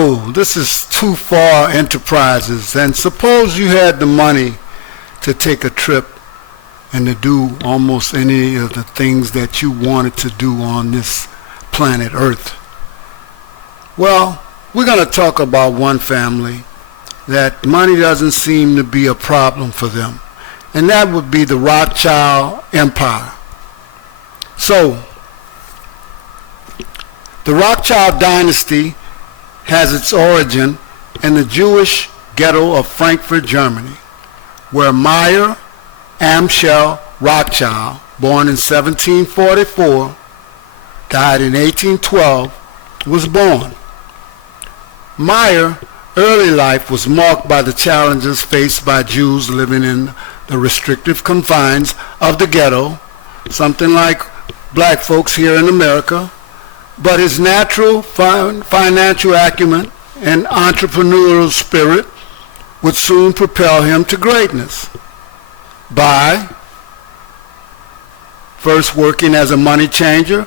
So this is Too Far Enterprises, and suppose you had the money to take a trip and to do almost any of the things that you wanted to do on this planet Earth. Well, we're going to talk about one family that money doesn't seem to be a problem for them, and that would be the Rothschild Empire. So, the Rothschild dynasty has its origin in the Jewish ghetto of Frankfurt, Germany, where Meyer Amschel Rothschild, born in 1744, died in 1812, was born. Meyer's early life was marked by the challenges faced by Jews living in the restrictive confines of the ghetto, something like black folks here in America, but his natural financial acumen and entrepreneurial spirit would soon propel him to greatness by first working as a money changer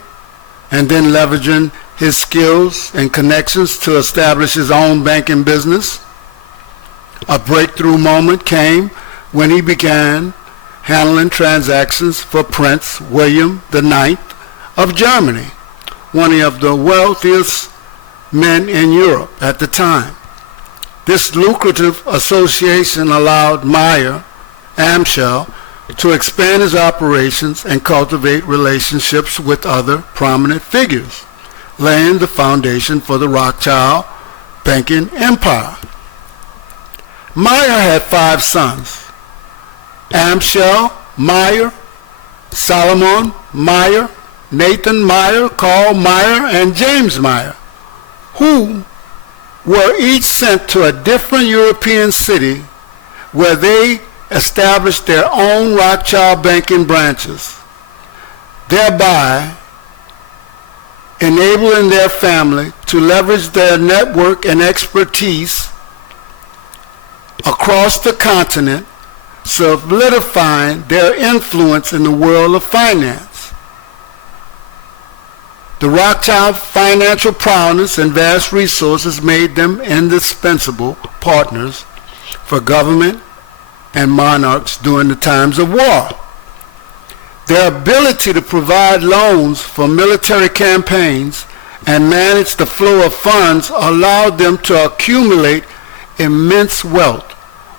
and then leveraging his skills and connections to establish his own banking business. A breakthrough moment came when he began handling transactions for Prince William IX of Germany, one of the wealthiest men in Europe at the time. This lucrative association allowed Meyer Amschel to expand his operations and cultivate relationships with other prominent figures, laying the foundation for the Rothschild banking empire. Meyer had 5 sons: Amschel Meyer, Solomon Meyer, Nathan Meyer, Carl Meyer, and James Meyer, who were each sent to a different European city where they established their own Rothschild banking branches, thereby enabling their family to leverage their network and expertise across the continent, solidifying their influence in the world of finance. The Rothschild financial prowess and vast resources made them indispensable partners for government and monarchs during the times of war. Their ability to provide loans for military campaigns and manage the flow of funds allowed them to accumulate immense wealth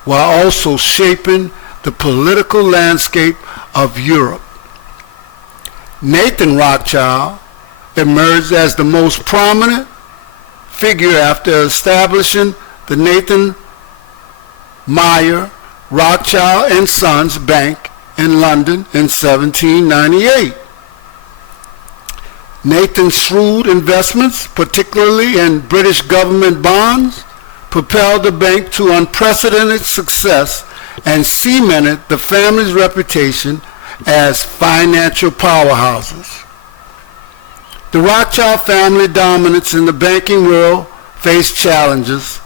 while also shaping the political landscape of Europe. Nathan Rothschild emerged as the most prominent figure after establishing the Nathan Meyer Rothschild and Sons Bank in London in 1798. Nathan's shrewd investments, particularly in British government bonds, propelled the bank to unprecedented success and cemented the family's reputation as financial powerhouses. The Rothschild family dominance in the banking world faced challenges,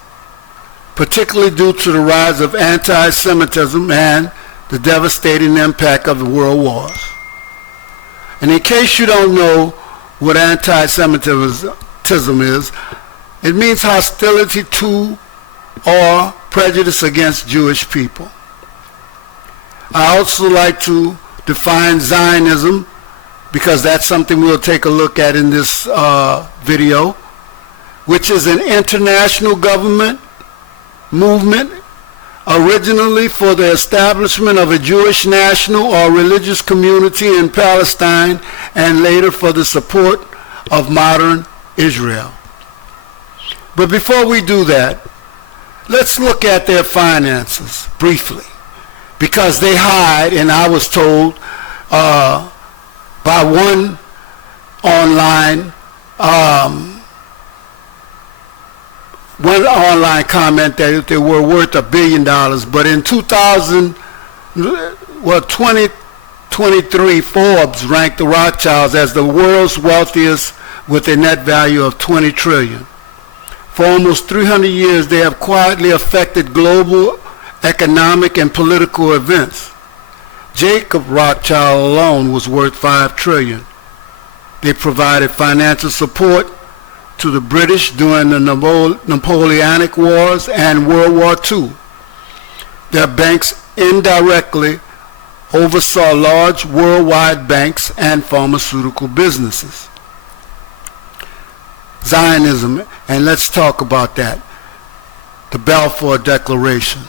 particularly due to the rise of anti-Semitism and the devastating impact of the world wars. And in case you don't know what anti-Semitism is, it means hostility to or prejudice against Jewish people. I also like to define Zionism, because that's something we'll take a look at in this video, which is an international government movement originally for the establishment of a Jewish national or religious community in Palestine and later for the support of modern Israel. But before we do that, let's look at their finances briefly, because they hide, and I was told by one online comment that they were worth $1 billion, but in 2023, Forbes ranked the Rothschilds as the world's wealthiest with a net value of $20 trillion. For almost 300 years, they have quietly affected global economic and political events. Jacob Rothschild alone was worth $5 trillion. They provided financial support to the British during the Napoleonic Wars and World War II. Their banks indirectly oversaw large worldwide banks and pharmaceutical businesses. Zionism, and let's talk about that. The Balfour Declaration,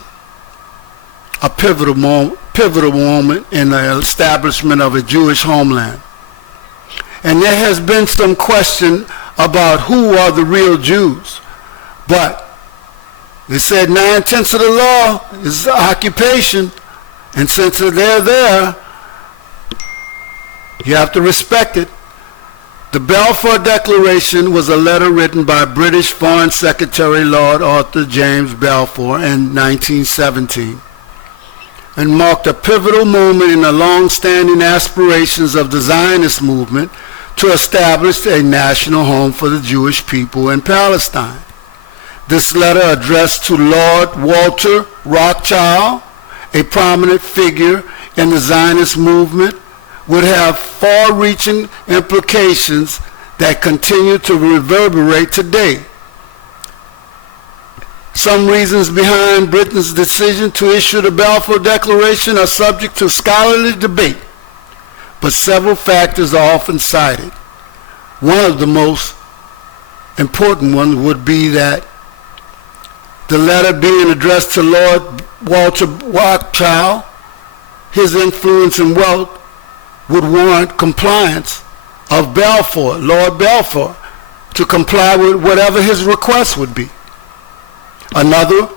a pivotal moment in the establishment of a Jewish homeland. And there has been some question about who are the real Jews. But they said 9/10 of the law is occupation, and since they're there, you have to respect it. The Balfour Declaration was a letter written by British Foreign Secretary Lord Arthur James Balfour in 1917 and marked a pivotal moment in the long-standing aspirations of the Zionist movement to establish a national home for the Jewish people in Palestine. This letter, addressed to Lord Walter Rothschild, a prominent figure in the Zionist movement, would have far-reaching implications that continue to reverberate today. Some reasons behind Britain's decision to issue the Balfour Declaration are subject to scholarly debate, but several factors are often cited. One of the most important ones would be that the letter being addressed to Lord Walter Rothschild, his influence and wealth would warrant compliance of Balfour, Lord Balfour, to comply with whatever his request would be. Another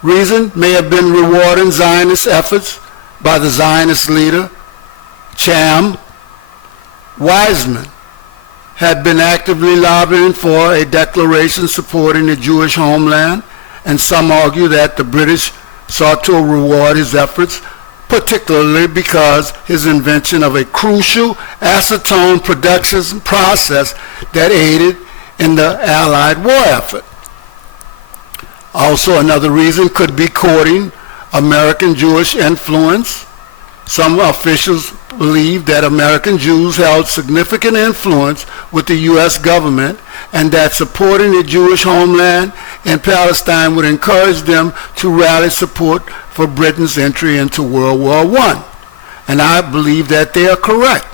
reason may have been rewarding Zionist efforts by the Zionist leader, Chaim Weizmann, had been actively lobbying for a declaration supporting the Jewish homeland, and some argue that the British sought to reward his efforts, particularly because his invention of a crucial acetone production process that aided in the Allied war effort. Also, another reason could be courting American Jewish influence. Some officials believed that American Jews held significant influence with the U.S. government and that supporting the Jewish homeland in Palestine would encourage them to rally support for Britain's entry into World War I. And I believe that they are correct.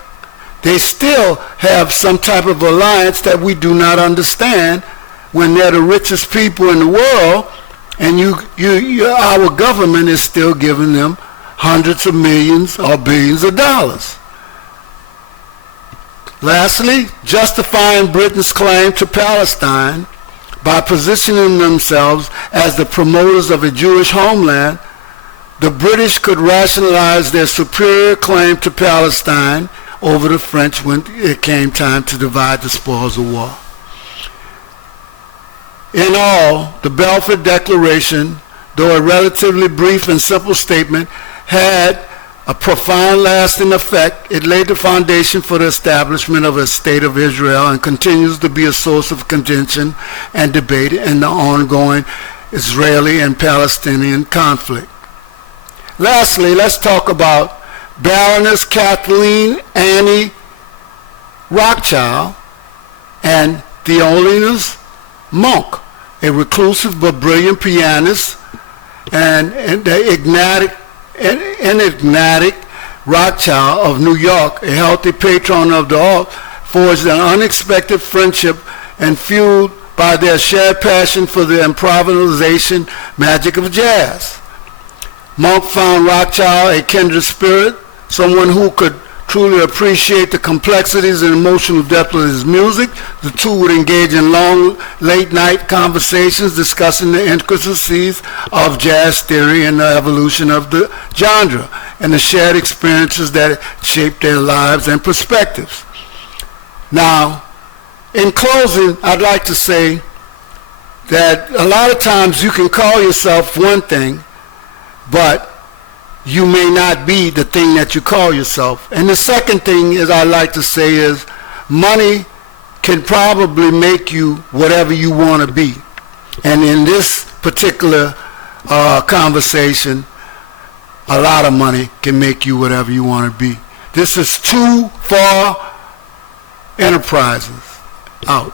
They still have some type of alliance that we do not understand when they're the richest people in the world, and our government is still giving them hundreds of millions or billions of dollars. Lastly, justifying Britain's claim to Palestine by positioning themselves as the promoters of a Jewish homeland, the British could rationalize their superior claim to Palestine over the French when it came time to divide the spoils of war. In all, the Balfour Declaration, though a relatively brief and simple statement, had a profound lasting effect. It laid the foundation for the establishment of a state of Israel and continues to be a source of contention and debate in the ongoing Israeli and Palestinian conflict. Lastly, let's talk about Baroness Kathleen Annie Rothschild and Theolinus Monk, a reclusive but brilliant pianist, and the enigmatic Rothschild of New York, a healthy patron of the art, forged an unexpected friendship and fueled by their shared passion for the improvisation magic of jazz. Monk found Rothschild a kindred spirit, someone who could truly appreciate the complexities and emotional depth of his music. The two would engage in long, late-night conversations discussing the intricacies of jazz theory and the evolution of the genre and the shared experiences that shaped their lives and perspectives. Now, in closing, I'd like to say that a lot of times you can call yourself one thing, but you may not be the thing that you call yourself. And the second thing is I'd like to say is money can probably make you whatever you want to be. And in this particular conversation, a lot of money can make you whatever you want to be. This is Too Far Enterprises. Out.